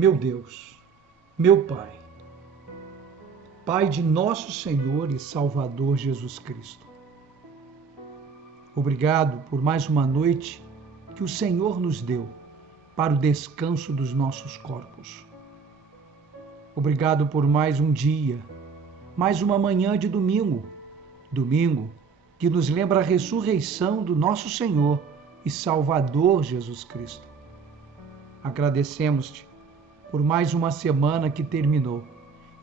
Meu Deus, meu Pai, Pai de nosso Senhor e Salvador Jesus Cristo, obrigado por mais uma noite que o Senhor nos deu para o descanso dos nossos corpos. Obrigado por mais um dia, mais uma manhã de domingo, domingo que nos lembra a ressurreição do nosso Senhor e Salvador Jesus Cristo. Agradecemos-te por mais uma semana que terminou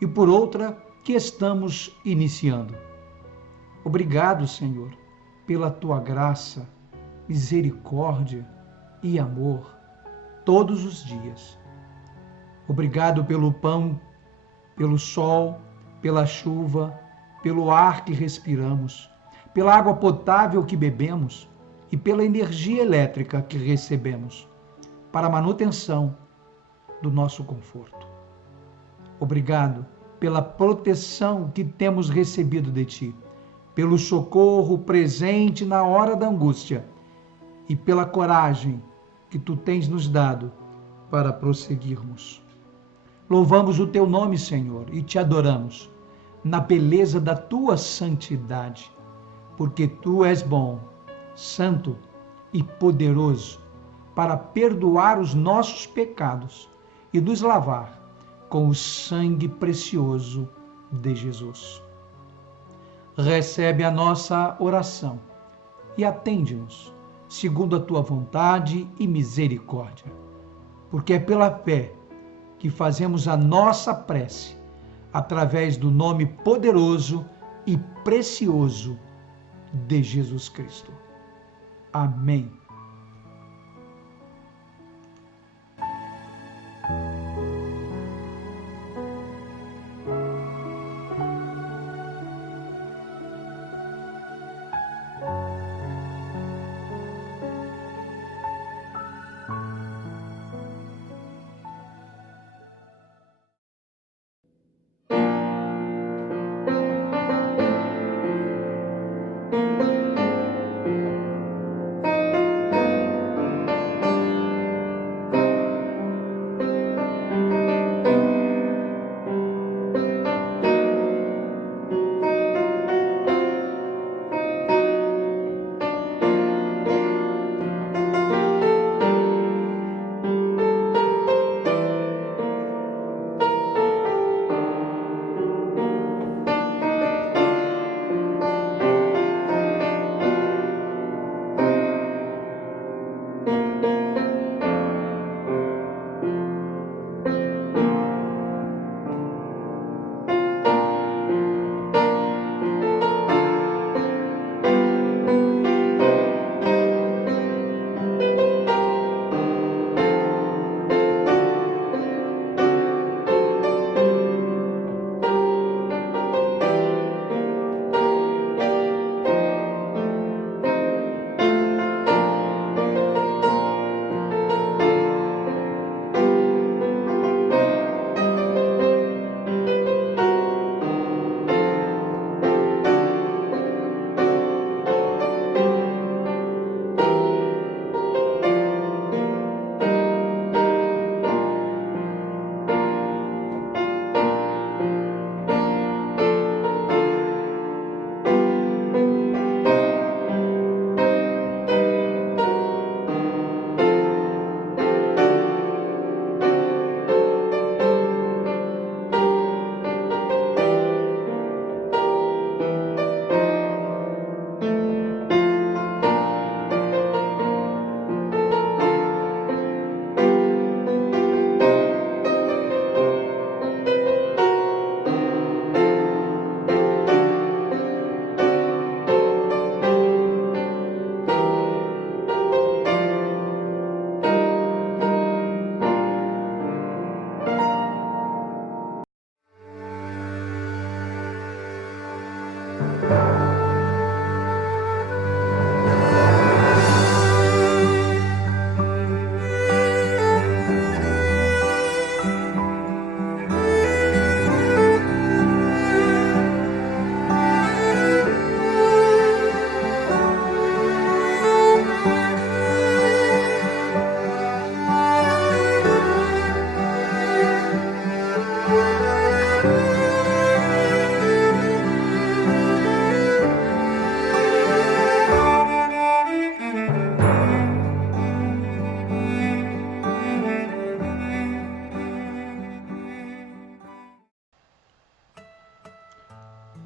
e por outra que estamos iniciando. Obrigado, Senhor, pela tua graça, misericórdia e amor todos os dias. Obrigado pelo pão, pelo sol, pela chuva, pelo ar que respiramos, pela água potável que bebemos e pela energia elétrica que recebemos para a manutenção do nosso conforto. Obrigado pela proteção que temos recebido de ti, pelo socorro presente na hora da angústia e pela coragem que tu tens nos dado para prosseguirmos. Louvamos o teu nome, Senhor, e te adoramos na beleza da tua santidade, porque tu és bom, santo e poderoso para perdoar os nossos pecados e nos lavar com o sangue precioso de Jesus. Recebe a nossa oração e atende-nos segundo a tua vontade e misericórdia, porque é pela fé que fazemos a nossa prece através do nome poderoso e precioso de Jesus Cristo. Amém.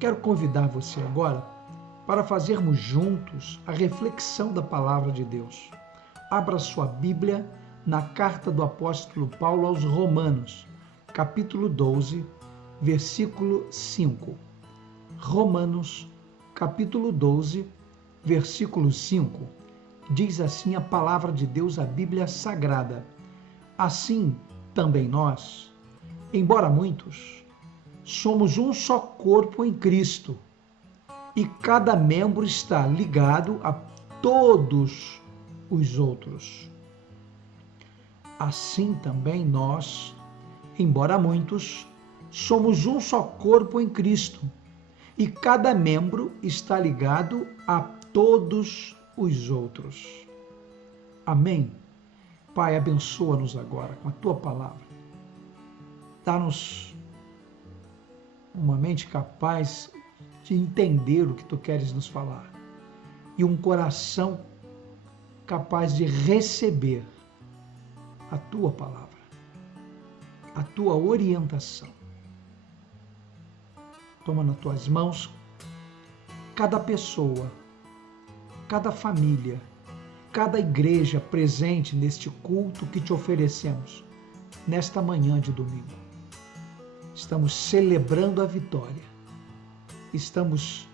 Quero convidar você agora para fazermos juntos a reflexão da palavra de Deus. Abra sua Bíblia na carta do apóstolo Paulo aos Romanos, capítulo 12, versículo 5. Romanos, capítulo 12, versículo 5. Diz assim a palavra de Deus, a Bíblia Sagrada. Assim, também nós, embora muitos, somos um só corpo em Cristo, e cada membro está ligado a todos os outros. Assim também nós, embora muitos, somos um só corpo em Cristo, e cada membro está ligado a todos os outros. Amém? Pai, abençoa-nos agora com a Tua palavra. Dá-nos uma mente capaz de entender o que Tu queres nos falar e um coração capaz de receber a Tua palavra, a Tua orientação. Toma nas Tuas mãos cada pessoa, cada família, cada igreja presente neste culto que Te oferecemos nesta manhã de domingo. Estamos celebrando a vitória. Estamos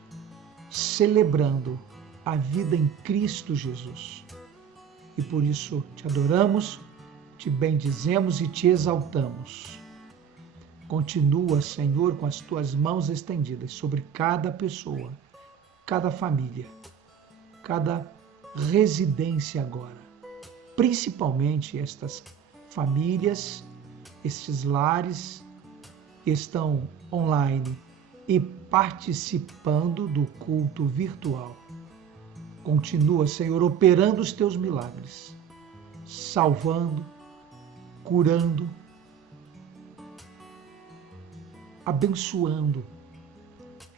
celebrando a vida em Cristo Jesus. E por isso Te adoramos, Te bendizemos e Te exaltamos. Continua, Senhor, com as Tuas mãos estendidas sobre cada pessoa, cada família, cada residência agora. Principalmente estas famílias, estes lares estão online e participando do culto virtual. Continua, Senhor, operando os Teus milagres, salvando, curando, abençoando,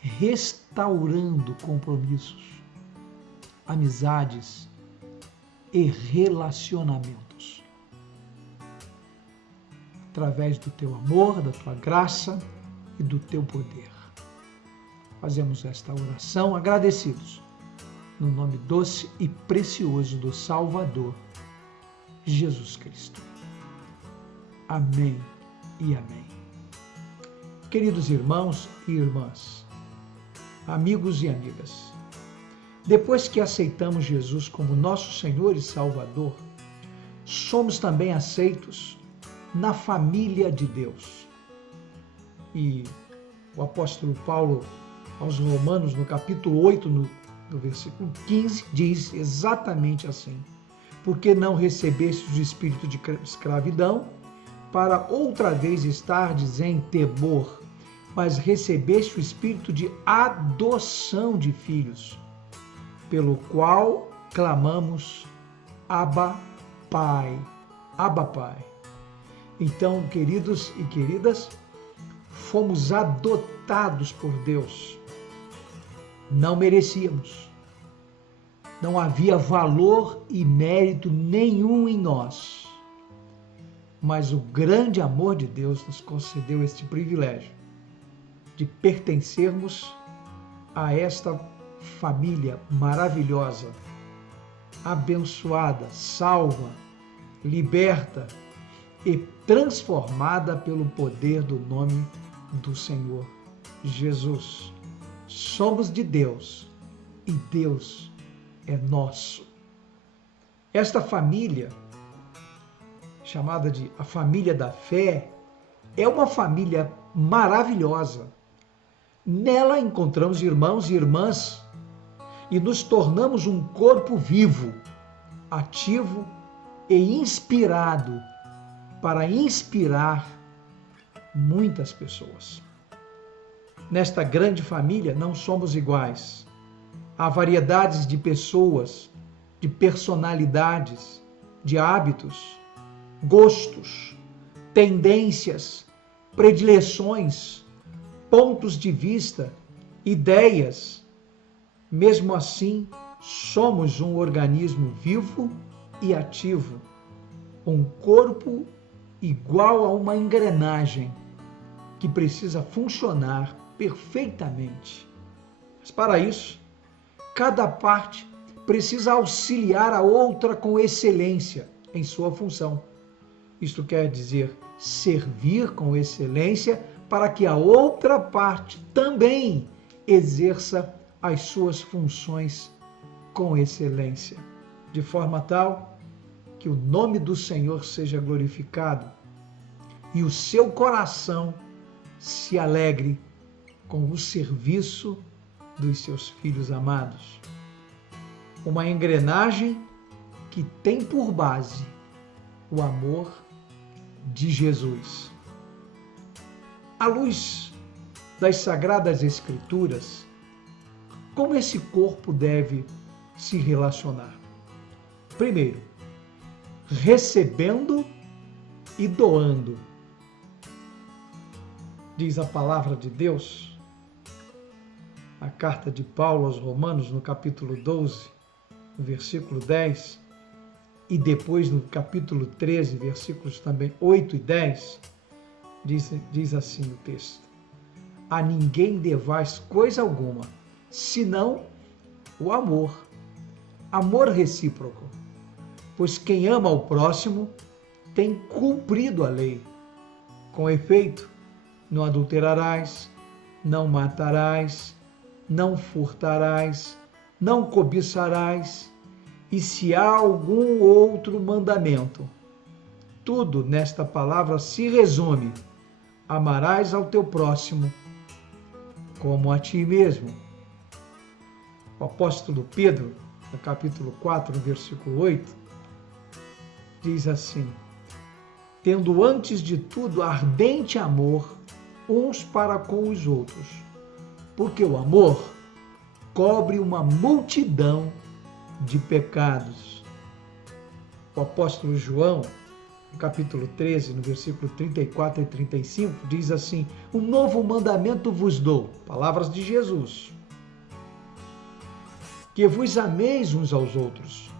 restaurando compromissos, amizades e relacionamentos. Através do Teu amor, da Tua graça e do Teu poder. Fazemos esta oração agradecidos, no nome doce e precioso do Salvador, Jesus Cristo. Amém e amém. Queridos irmãos e irmãs, amigos e amigas, depois que aceitamos Jesus como nosso Senhor e Salvador, somos também aceitos na família de Deus. E o apóstolo Paulo, aos Romanos, no capítulo 8, no versículo 15, diz exatamente assim: porque não recebestes o espírito de escravidão, para outra vez estardes em temor, mas recebeste o espírito de adoção de filhos, pelo qual clamamos, Abba, Pai. Abba, Pai. Então, queridos e queridas, fomos adotados por Deus. Não merecíamos. Não havia valor e mérito nenhum em nós. Mas o grande amor de Deus nos concedeu este privilégio de pertencermos a esta família maravilhosa, abençoada, salva, liberta e transformada pelo poder do nome do Senhor Jesus. Somos de Deus e Deus é nosso. Esta família, chamada de a família da fé, é uma família maravilhosa. Nela encontramos irmãos e irmãs e nos tornamos um corpo vivo, ativo e inspirado para inspirar muitas pessoas. Nesta grande família não somos iguais. Há variedades de pessoas, de personalidades, de hábitos, gostos, tendências, predileções, pontos de vista, ideias. Mesmo assim, somos um organismo vivo e ativo, um corpo igual a uma engrenagem que precisa funcionar perfeitamente. Mas para isso, cada parte precisa auxiliar a outra com excelência em sua função. Isto quer dizer, servir com excelência para que a outra parte também exerça as suas funções com excelência, de forma tal que o nome do Senhor seja glorificado e o seu coração se alegre com o serviço dos seus filhos amados. Uma engrenagem que tem por base o amor de Jesus. À luz das Sagradas Escrituras, como esse corpo deve se relacionar? Primeiro, recebendo e doando. Diz a palavra de Deus, a carta de Paulo aos Romanos, no capítulo 12, no versículo 10, e depois no capítulo 13, versículos também 8 e 10, diz assim o texto: a ninguém devais coisa alguma, senão o amor recíproco. Pois quem ama ao próximo tem cumprido a lei. Com efeito, não adulterarás, não matarás, não furtarás, não cobiçarás, e se há algum outro mandamento, tudo nesta palavra se resume: amarás ao teu próximo como a ti mesmo. O apóstolo Pedro, no capítulo 4, versículo 8, diz assim: tendo antes de tudo ardente amor uns para com os outros, porque o amor cobre uma multidão de pecados. O apóstolo João, no capítulo 13, no versículo 34 e 35, diz assim: um novo mandamento vos dou, palavras de Jesus, que vos ameis uns aos outros,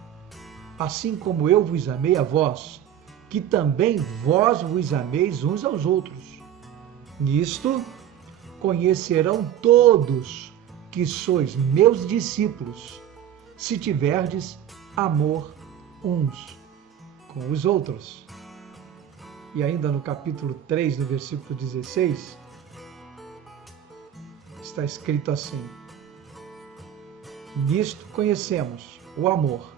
assim como eu vos amei a vós, que também vós vos ameis uns aos outros. Nisto conhecerão todos que sois meus discípulos, se tiverdes amor uns com os outros. E ainda no capítulo 3, no versículo 16, está escrito assim: nisto conhecemos o amor,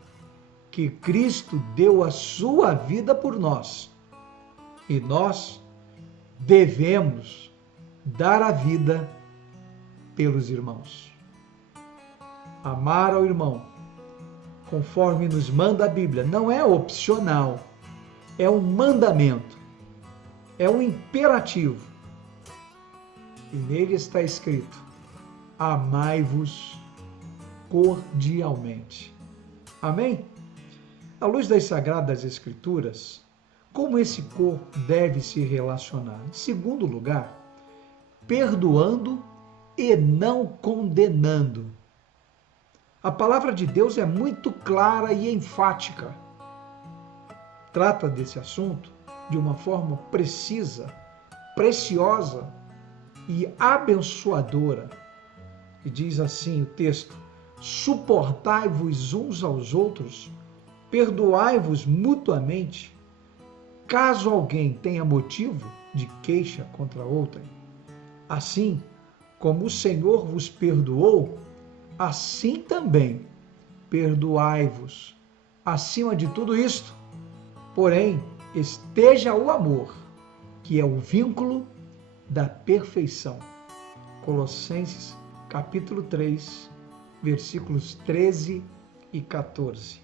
que Cristo deu a sua vida por nós, e nós devemos dar a vida pelos irmãos. Amar ao irmão, conforme nos manda a Bíblia, não é opcional, é um mandamento, é um imperativo. E nele está escrito: amai-vos cordialmente. Amém? À luz das Sagradas Escrituras, como esse corpo deve se relacionar? Em segundo lugar, perdoando e não condenando. A palavra de Deus é muito clara e enfática. Trata desse assunto de uma forma precisa, preciosa e abençoadora. E diz assim o texto: suportai-vos uns aos outros, perdoai-vos mutuamente, caso alguém tenha motivo de queixa contra outrem. Assim como o Senhor vos perdoou, assim também perdoai-vos. Acima de tudo isto, porém, esteja o amor, que é o vínculo da perfeição. Colossenses, capítulo 3, versículos 13 e 14.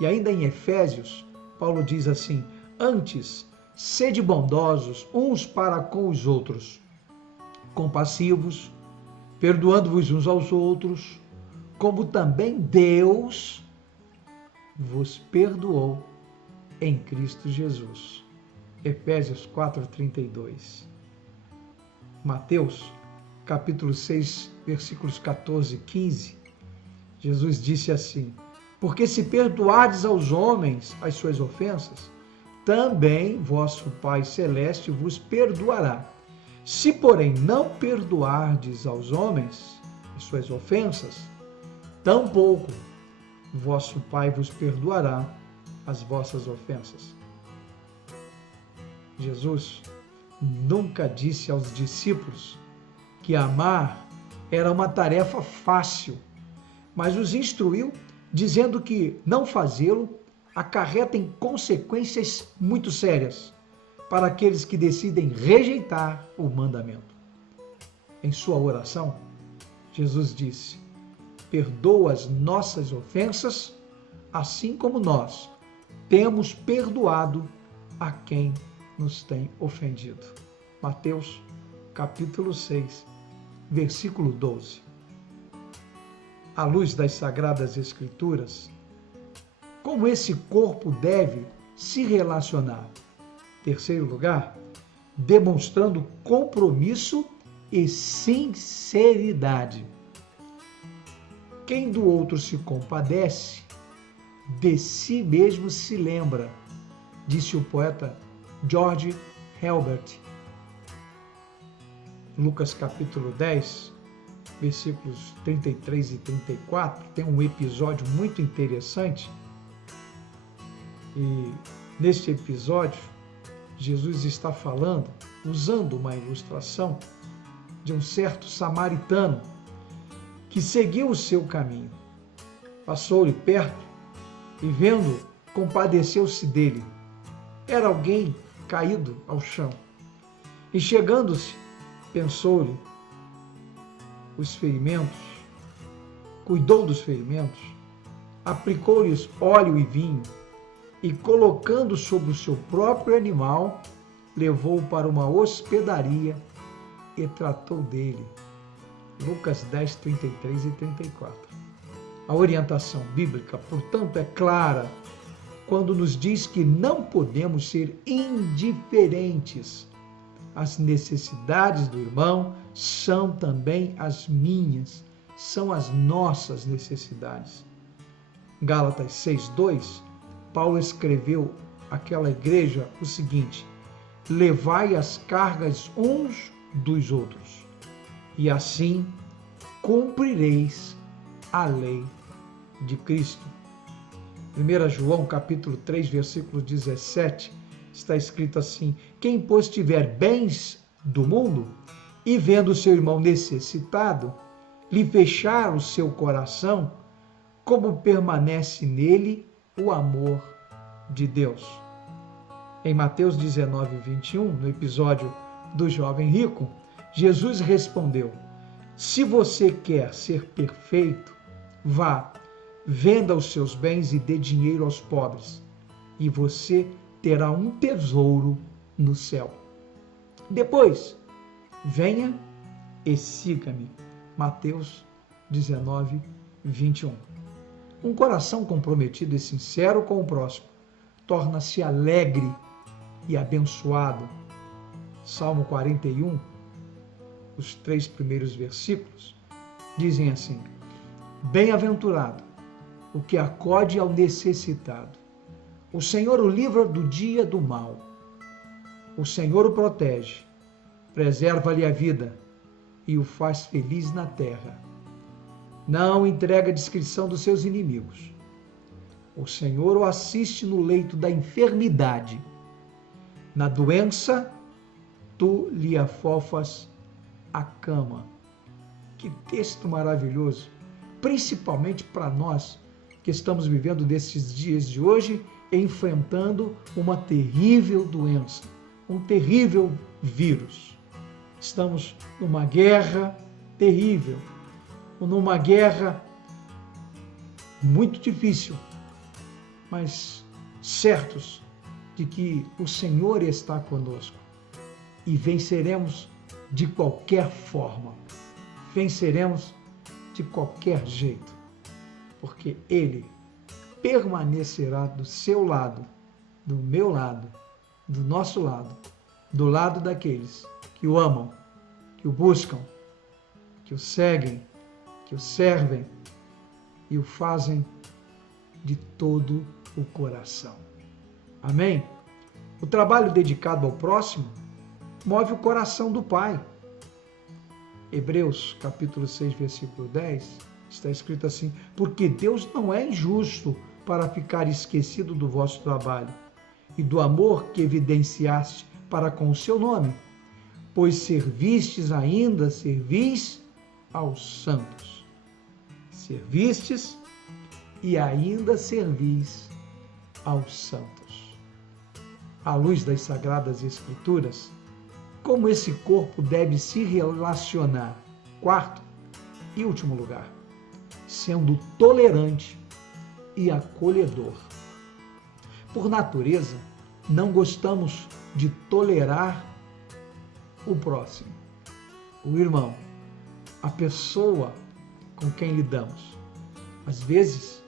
E ainda em Efésios, Paulo diz assim: antes, sede bondosos uns para com os outros, compassivos, perdoando-vos uns aos outros, como também Deus vos perdoou em Cristo Jesus. Efésios 4:32. Mateus, capítulo 6, versículos 14 e 15, Jesus disse assim: porque se perdoardes aos homens as suas ofensas, também vosso Pai Celeste vos perdoará. Se, porém, não perdoardes aos homens as suas ofensas, tampouco vosso Pai vos perdoará as vossas ofensas. Jesus nunca disse aos discípulos que amar era uma tarefa fácil, mas os instruiu dizendo que não fazê-lo acarreta em consequências muito sérias para aqueles que decidem rejeitar o mandamento. Em sua oração, Jesus disse: perdoa as nossas ofensas, assim como nós temos perdoado a quem nos tem ofendido. Mateus, capítulo 6, versículo 12. À luz das Sagradas Escrituras, como esse corpo deve se relacionar? Terceiro lugar, demonstrando compromisso e sinceridade. Quem do outro se compadece, de si mesmo se lembra, disse o poeta George Herbert. Lucas capítulo 10, versículos 33 e 34, tem um episódio muito interessante. E neste episódio, Jesus está falando, usando uma ilustração de um certo samaritano que seguiu o seu caminho. Passou-lhe perto e, vendo, compadeceu-se dele. Era alguém caído ao chão. E chegando-se, pensou-lhe os ferimentos, cuidou dos ferimentos, aplicou-lhes óleo e vinho, e colocando sobre o seu próprio animal, levou-o para uma hospedaria e tratou dele. Lucas 10, 33 e 34. A orientação bíblica, portanto, é clara quando nos diz que não podemos ser indiferentes. As necessidades do irmão são também as minhas, são as nossas necessidades. Gálatas 6:2, Paulo escreveu àquela igreja o seguinte: levai as cargas uns dos outros, e assim cumprireis a lei de Cristo. 1 João capítulo 3, versículo 17, está escrito assim: quem, pois, tiver bens do mundo e vendo seu irmão necessitado, lhe fechar o seu coração, como permanece nele o amor de Deus? Em Mateus 19, 21, no episódio do jovem rico, Jesus respondeu: se você quer ser perfeito, vá, venda os seus bens e dê dinheiro aos pobres, e você terá um tesouro no céu. Depois, venha e siga-me. Mateus 19, 21. Um coração comprometido e sincero com o próximo torna-se alegre e abençoado. Salmo 41, os 3 primeiros versículos, dizem assim: bem-aventurado o que acode ao necessitado. O Senhor o livra do dia do mal. O Senhor o protege, preserva-lhe a vida e o faz feliz na terra. Não entrega a discrição dos seus inimigos. O Senhor o assiste no leito da enfermidade. Na doença, tu lhe afofas a cama. Que texto maravilhoso, principalmente para nós que estamos vivendo nesses dias de hoje, enfrentando uma terrível doença, um terrível vírus. Estamos numa guerra terrível, numa guerra muito difícil, mas certos de que o Senhor está conosco e venceremos de qualquer forma, venceremos de qualquer jeito, porque Ele permanecerá do seu lado, do meu lado, do nosso lado, do lado daqueles que o amam, que o buscam, que o seguem, que o servem e o fazem de todo o coração. Amém? O trabalho dedicado ao próximo move o coração do Pai. Hebreus, capítulo 6, versículo 10, está escrito assim: porque Deus não é injusto para ficar esquecido do vosso trabalho e do amor que evidenciaste para com o seu nome, pois servis aos santos. Servistes e ainda servis aos santos. À luz das Sagradas Escrituras, como esse corpo deve se relacionar? Quarto e último lugar, sendo tolerante e acolhedor. Por natureza, não gostamos de tolerar o próximo, o irmão, a pessoa com quem lidamos. Às vezes,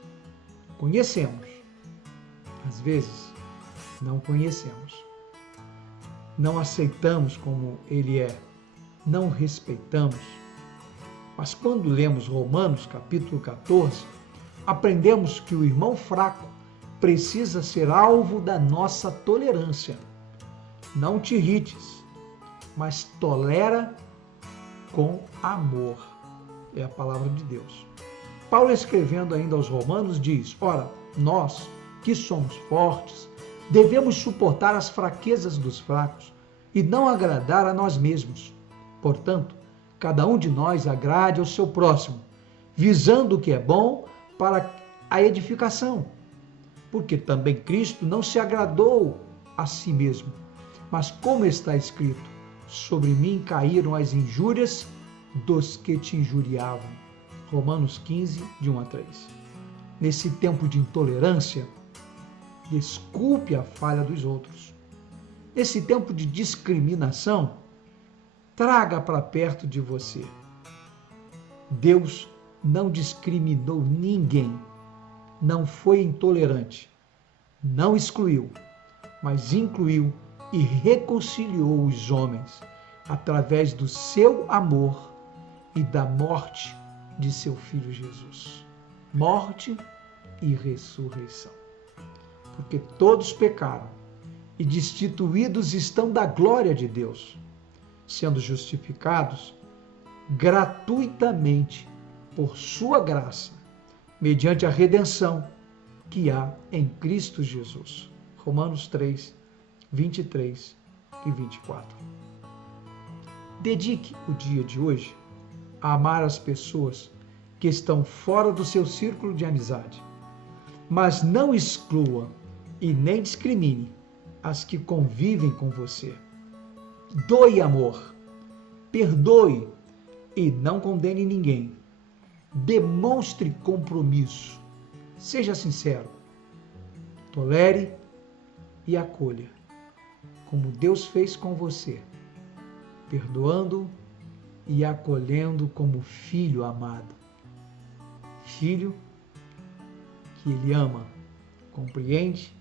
conhecemos, às vezes, não conhecemos. Não aceitamos como ele é, não respeitamos. Mas quando lemos Romanos, capítulo 14, aprendemos que o irmão fraco precisa ser alvo da nossa tolerância. Não te irrites, mas tolera com amor. É a palavra de Deus. Paulo, escrevendo ainda aos Romanos, diz: ora, nós que somos fortes, devemos suportar as fraquezas dos fracos e não agradar a nós mesmos. Portanto, cada um de nós agrade ao seu próximo, visando o que é bom para a edificação. Porque também Cristo não se agradou a si mesmo, mas como está escrito: sobre mim caíram as injúrias dos que te injuriavam. Romanos 15, de 1 a 3. Nesse tempo de intolerância, desculpe a falha dos outros. Nesse tempo de discriminação, traga para perto de você. Deus não discriminou ninguém, não foi intolerante, não excluiu, mas incluiu e reconciliou os homens através do seu amor e da morte de seu Filho Jesus. Morte e ressurreição. Porque todos pecaram e destituídos estão da glória de Deus, sendo justificados gratuitamente por sua graça, mediante a redenção que há em Cristo Jesus. Romanos 3, 23 e 24. Dedique o dia de hoje a amar as pessoas que estão fora do seu círculo de amizade, mas não exclua e nem discrimine as que convivem com você. Doe amor, perdoe e não condene ninguém. Demonstre compromisso, seja sincero, tolere e acolha, como Deus fez com você, perdoando e acolhendo como filho amado. Filho que Ele ama, compreende,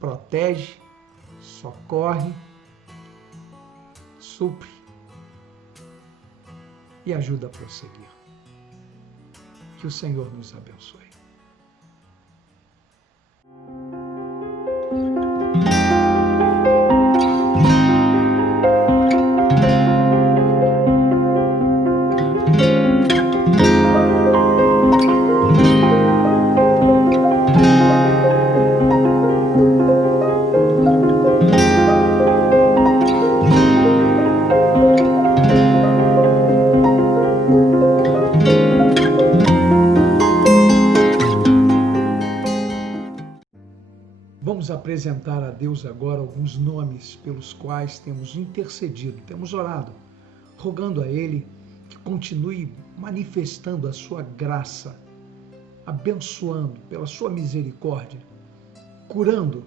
protege, socorre, supre e ajuda a prosseguir. Que o Senhor nos abençoe. Vamos apresentar a Deus agora alguns nomes pelos quais temos intercedido, temos orado, rogando a Ele que continue manifestando a sua graça, abençoando pela sua misericórdia, curando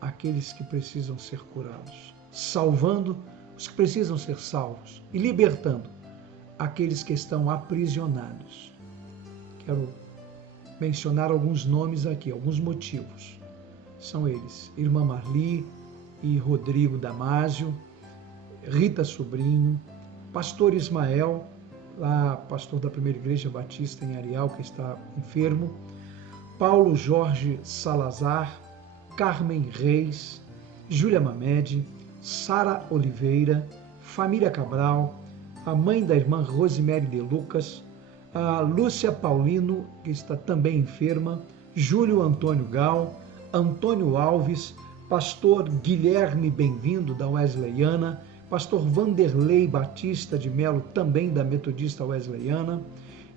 aqueles que precisam ser curados, salvando os que precisam ser salvos e libertando aqueles que estão aprisionados. Quero mencionar alguns nomes aqui, alguns motivos. São eles: Irmã Marli e Rodrigo Damásio, Rita Sobrinho, Pastor Ismael, lá pastor da Primeira Igreja Batista em Areal, que está enfermo, Paulo Jorge Salazar, Carmen Reis, Júlia Mamede, Sara Oliveira, família Cabral, a mãe da irmã Rosemary de Lucas, a Lúcia Paulino, que está também enferma, Júlio Antônio Gal, Antônio Alves, pastor Guilherme Bem-vindo, da Wesleyana, pastor Vanderlei Batista de Melo, também da Metodista Wesleyana,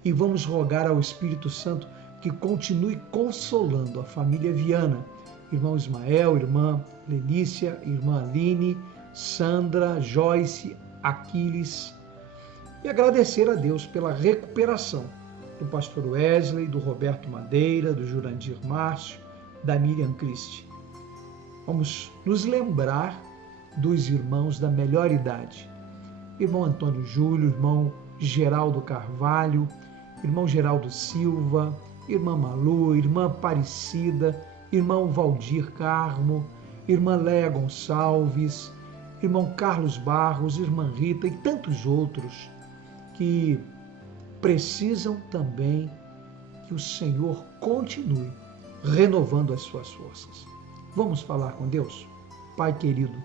e vamos rogar ao Espírito Santo que continue consolando a família Viana, irmão Ismael, irmã Lenícia, irmã Aline, Sandra, Joyce, Aquiles, e agradecer a Deus pela recuperação do pastor Wesley, do Roberto Madeira, do Jurandir Márcio, da Miriam Christi. Vamos nos lembrar dos irmãos da melhor idade. Irmão Antônio Júlio, irmão Geraldo Carvalho, irmão Geraldo Silva, irmã Malu, irmã Aparecida, irmão Valdir Carmo, irmã Léa Gonçalves, irmão Carlos Barros, irmã Rita e tantos outros que precisam também que o Senhor continue renovando as suas forças. Vamos falar com Deus? Pai querido,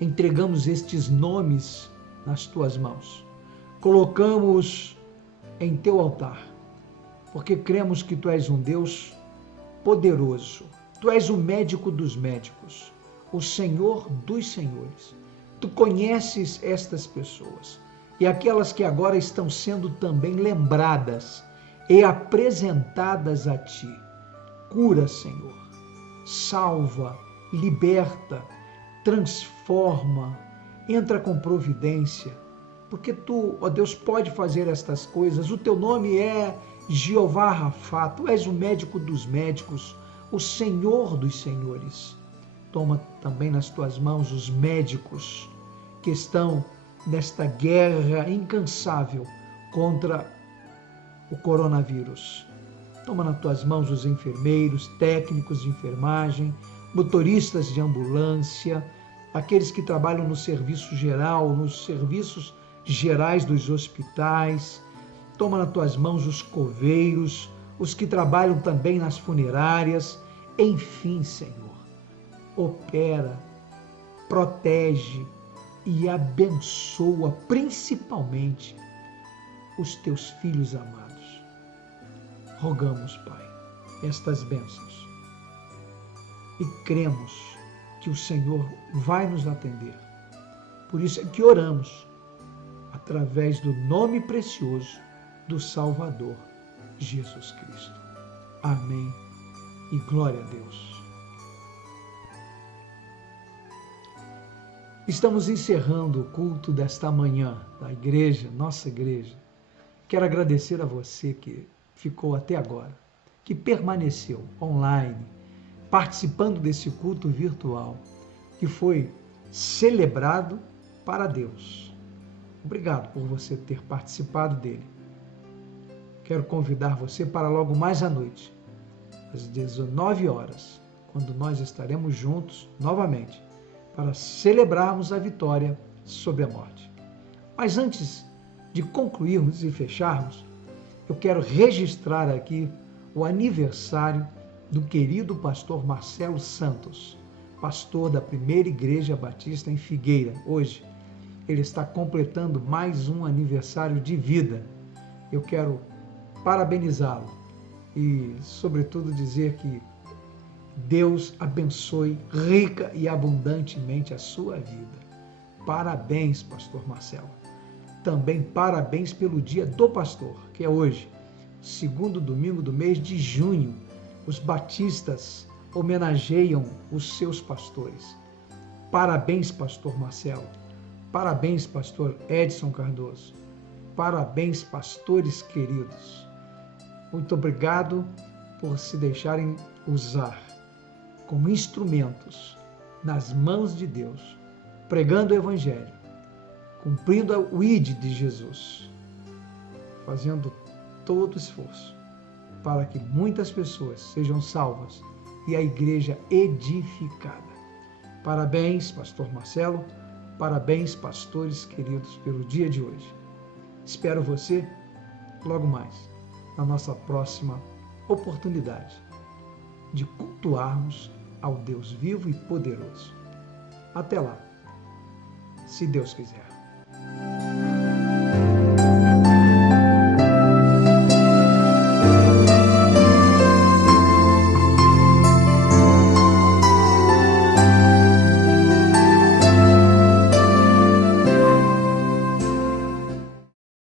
entregamos estes nomes nas tuas mãos, colocamos em teu altar, porque cremos que tu és um Deus poderoso, tu és o médico dos médicos, o Senhor dos senhores. Tu conheces estas pessoas e aquelas que agora estão sendo também lembradas e apresentadas a ti. Cura, Senhor, salva, liberta, transforma, entra com providência, porque tu, ó Deus, pode fazer estas coisas. O teu nome é Jeová Rafá, tu és o médico dos médicos, o Senhor dos senhores. Toma também nas tuas mãos os médicos que estão nesta guerra incansável contra o coronavírus. Toma nas tuas mãos os enfermeiros, técnicos de enfermagem, motoristas de ambulância, aqueles que trabalham no serviço geral, nos serviços gerais dos hospitais. Toma nas tuas mãos os coveiros, os que trabalham também nas funerárias. Enfim, Senhor, opera, protege e abençoa principalmente os teus filhos amados. Rogamos, Pai, estas bênçãos e cremos que o Senhor vai nos atender. Por isso é que oramos através do nome precioso do Salvador, Jesus Cristo. Amém e glória a Deus. Estamos encerrando o culto desta manhã da igreja, nossa igreja. Quero agradecer a você que ficou até agora, que permaneceu online, participando desse culto virtual, que foi celebrado para Deus. Obrigado por você ter participado dele. Quero convidar você para logo mais à noite, às 19 horas, quando nós estaremos juntos novamente, para celebrarmos a vitória sobre a morte. Mas antes de concluirmos e fecharmos, eu quero registrar aqui o aniversário do querido pastor Marcelo Santos, pastor da Primeira Igreja Batista em Figueira. Hoje, ele está completando mais um aniversário de vida. Eu quero parabenizá-lo e, sobretudo, dizer que Deus abençoe rica e abundantemente a sua vida. Parabéns, pastor Marcelo. Também parabéns pelo Dia do Pastor, que é hoje, segundo domingo do mês de junho. Os batistas homenageiam os seus pastores. Parabéns, pastor Marcelo. Parabéns, pastor Edson Cardoso. Parabéns, pastores queridos. Muito obrigado por se deixarem usar como instrumentos nas mãos de Deus, pregando o Evangelho, cumprindo o ID de Jesus, fazendo todo o esforço para que muitas pessoas sejam salvas e a igreja edificada. Parabéns, pastor Marcelo, parabéns, pastores queridos, pelo dia de hoje. Espero você logo mais, na nossa próxima oportunidade de cultuarmos ao Deus vivo e poderoso. Até lá, se Deus quiser.